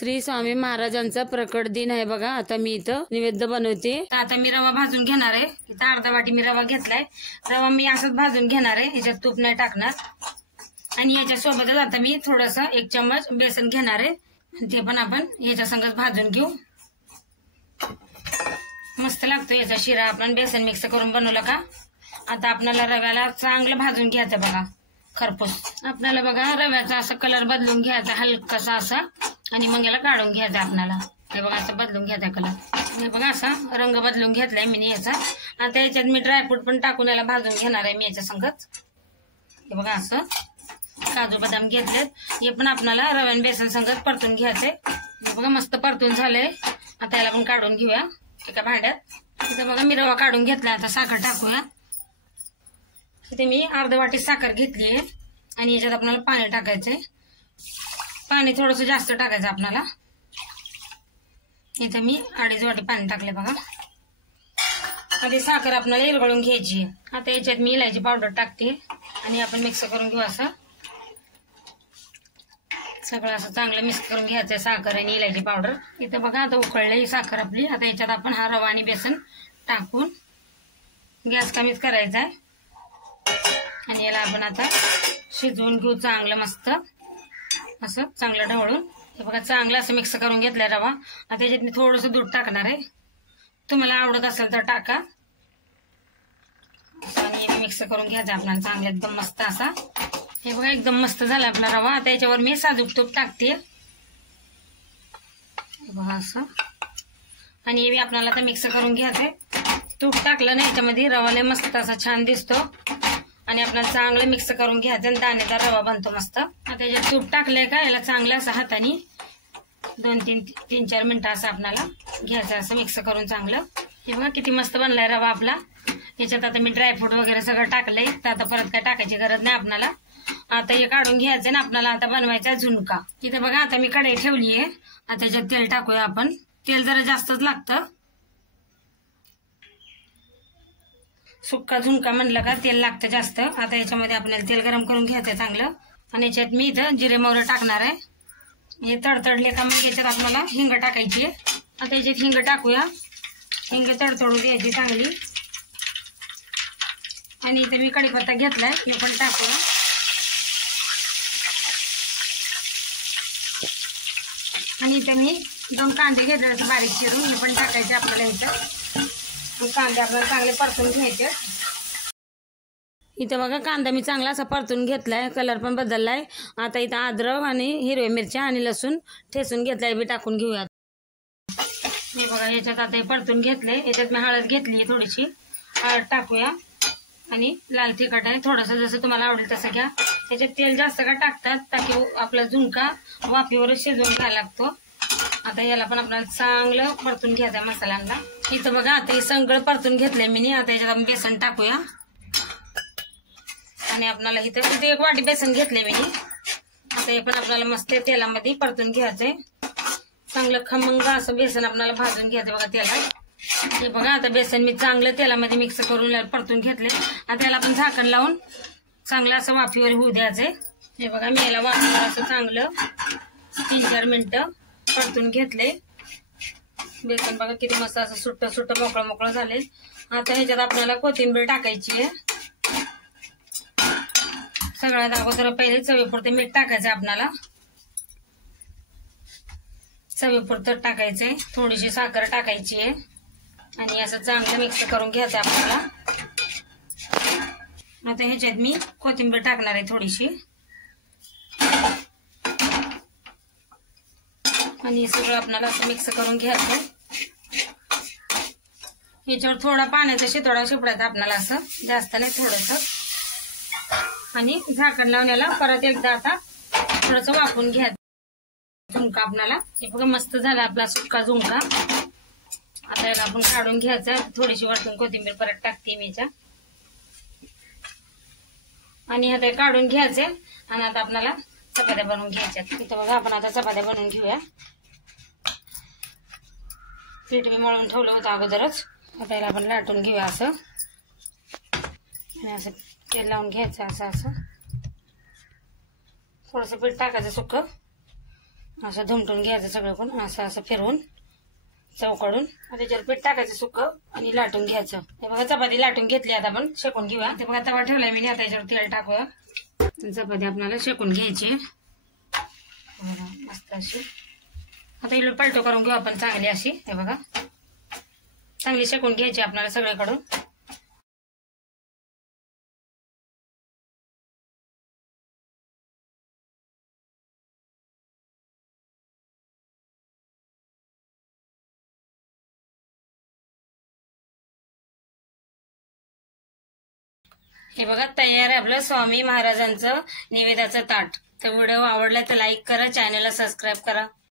श्री स्वामी महाराजांचा प्रकट दिन आहे बघा। आता मी इथं नैवेद्य बनवते। आता मी रवा भाजून घेणार आहे। इथं अर्धा वाटी मी रवा घेतलाय। रवा मी असंच भाजून घेणार आहे, याच्यात तूप नाही टाकणार। आणि याच्या सोबतच आता मी थोडंसं 1 चम्मच बेसन घेणार आहे, ते पण आपण याच्या संगच भाजून घेऊ। मस्त लागतो याचा शिरा, आपण बेसन मिक्स करून बनवलं का। आता आपल्याला रव्याला चांगलं भाजून घ्यायचं बघा, खरपूस। आपल्याला बघा रव्याचा असा कलर बदलून घ्यायचा हलकासा असा, आणि मग याला काढून घ्यायचं आपल्याला। हे बघा असं बदलून घ्यायचा कलर। हे बघा असा रंग बदलून घेतलाय मी याचा। आता याच्यात मी ड्रायफ्रूट पण टाकून याला भाजून घेणार आहे मी याच्या संगत। हे बघा असं काजू बदाम घेतलेत, हे पण आपल्याला रव्या आणि बेसन संगत परतून घ्यायचंय। हे बघा मस्त परतून झालंय। आता याला पण काढून घेऊया एका भांड्यात। इथं बघा मी रवा काढून घेतला, आता साखर टाकूया। इथे मी अर्ध वाटी साखर घेतली आहे, आणि याच्यात आपल्याला पाणी टाकायचंय। पाणी थोडंसं जास्त टाकायचं आपल्याला। इथे मी 2.5 वाटी पाणी टाकले बघा। आधी साखर आपल्याला विरघळून घ्यायची। आता याच्यात मी इलायची पावडर टाकते, आणि आपण मिक्स करून घेऊ असं सगळं। असं चांगलं मिक्स करून घ्यायचंय साखर आणि इलायची पावडर। इथं बघा आता उकळली साखर आपली। आता याच्यात आपण हा रवा आणि बेसन टाकून गॅस कमीच करायचा आहे, आणि याला आपण आता शिजवून घेऊ चांगलं मस्त असं चांगलं ढवळून। हे बघा चांगलं असं मिक्स करून घेतलंय रवा। आता याच्यात मी थोडंसं दूध टाकणार आहे, तुम्हाला आवडत असेल तर टाका। आणि मिक्स करून घ्यायचं आपल्याला चांगलं एकदम मस्त असा। हे बघा एकदम मस्त झाला आपला रवा। आता याच्यावर मी साजूक तूप टाकते, बघा असं। आणि हे आपल्याला आता मिक्स करून घ्यायचंय। तूप टाकलं ना याच्यामध्ये रवाला मस्त असा छान दिसतो, आणि आपल्याला चांगलं मिक्स करून घ्यायचं, आणि दाणेदार रवा बनतो मस्त। आता याच्यात तूप टाकलंय का, याला चांगलं असं हाताने 2-3-4 मिनिटं असं आपल्याला घ्यायचं, असं मिक्स करून चांगलं। हे बघा किती मस्त बनलाय रवा आपला। याच्यात आता मी ड्रायफ्रूट वगैरे सगळं टाकलंय, तर आता परत काय टाकायची गरज नाही आपल्याला। आता हे काढून घ्यायचं ना आपल्याला। आता बनवायचा झुणका। इथं बघा आता मी कढई ठेवलीये, आता त्याच्यात तेल टाकूया आपण। तेल जरा जास्तच लागतं, सुक्का झुणका म्हणलं का तेल लागतं जास्त। आता याच्यामध्ये आपल्याला तेल गरम करून घ्यायचं चांगलं, आणि याच्यात मी इथं जिरे मोहरी टाकणार आहे। हे तडतडले का मग याच्यात आपल्याला हिंग टाकायची आहे। आता याच्यात हिंग टाकूया, हिंग तडतडू द्यायची चांगली। आणि इथे मी कढीपत्ता घेतलाय, हे पण टाकूया। आणि इथे मी 2 कांदे घेतले बारीक चिरून, हे पण टाकायचे आपल्याला इथं। कांदे आपल्याला चांगले परतून घ्यायचे। इथं बघा कांदा मी चांगला असा परतून घेतलाय, कलर पण बदललाय। आता इथं अद्रक आणि हिरव्या मिरच्या आणि लसूण ठेचून घेतलाय, बी टाकून घेऊया। हे बघा याच्यात आता हे परतून घेतले। याच्यात मी हळद घेतली थोडीशी, हळद टाकूया। आणि लाल तिखट आहे थोडंसं, जसं तुम्हाला आवडेल तसं घ्या। त्याच्यात तेल जास्त का टाकतात, ताकी आपला झुणका वाफेवरच शिजवून घ्यायला लागतो। आता याला पण आपल्याला चांगलं परतून घ्यायचं मसाल्यांना। इथं बघा आता हे सगळं परतून घेतलंय मी। आता याच्यात आपण बेसन टाकूया, आणि आपल्याला इथं 1 वाटी बेसन घेतलंय मी। आता हे पण आपल्याला मस्त तेलामध्ये परतून घ्यायचंय, चांगलं खमंग असं बेसन आपल्याला भाजून घ्यायचं बघा तेलात। हे बघा आता बेसन मी चांगलं तेलामध्ये मिक्स करून परतून घेतले। आता याला आपण झाकण लावून चांगलं असं वाफेवर होऊ द्यायचंय। हे बघा मी याला वाफेवर असं चांगलं 3-4 मिनिटं परतून घेतले। बेसन बघा किती मस्त असं सुट्ट सुट्ट मोकळं मोकळं झाले। आता ह्याच्यात आपल्याला कोथिंबीर टाकायची आहे। सगळ्यात अगोदर पहिले चवीपुरते मीठ टाकायचं आपल्याला, चवीपुरतं टाकायचंय। थोडीशी साखर टाकायची आहे, आणि असं चांगलं मिक्स करून घ्यायचं आपल्याला। आता ह्याच्यात मी कोथिंबीर टाकणार आहे थोडीशी, आणि सगळं आपल्याला असं मिक्स करून घ्यायचं। याच्यावर थोडा पाण्याचा शितोडा शिपडायचा आपल्याला, असं जास्त नाही थोडंसं। आणि झाकण लावून याला परत एकदा आता थोडंसं वाफवून घ्यायचं झुणका आपल्याला। हे बघा मस्त झाला आपला सुक्का झुणका। आता याला आपण काढून घ्यायचं। थोडीशी वरतून कोथिंबीर परत टाकते मी याच्या, आणि आता काढून घ्यायचे। आणि आता आपल्याला चपात्या बनवून घ्यायच्या। इथं बघा आपण आता चपात्या बनवून घेऊया। पीठ मी मळून ठेवलं होतं अगोदरच। आता याला आपण लाटून घेऊया असं, आणि असं तेल लावून घ्यायचं असं असं। थोडंसं पीठ टाकायचं सुक्क, असं धुमटून घ्यायचं सगळं पण असं असं फिरवून चौकडून त्याच्यावर पीठ टाकायचं सुकं आणि लाटून घ्यायचं. हे बघा चपाती लाटून घेतली, आता आपण शेकून घेऊया. ते बघा तवा ठेवलाय मी, आता याच्यावर तेल टाकूया. चपाती आपल्याला शेकून घ्यायची मस्त अशी. आता इकडे पलटो करून घेऊ आपण चांगली अशी. हे बघा चांगली शेकून घ्यायची आपल्याला सगळीकडून. हे बघा तयार आहे आपलं स्वामी महाराजांचं निवेदाचं ताट. तर व्हिडिओ आवडला तर लाईक करा, चॅनलला सबस्क्राईब करा.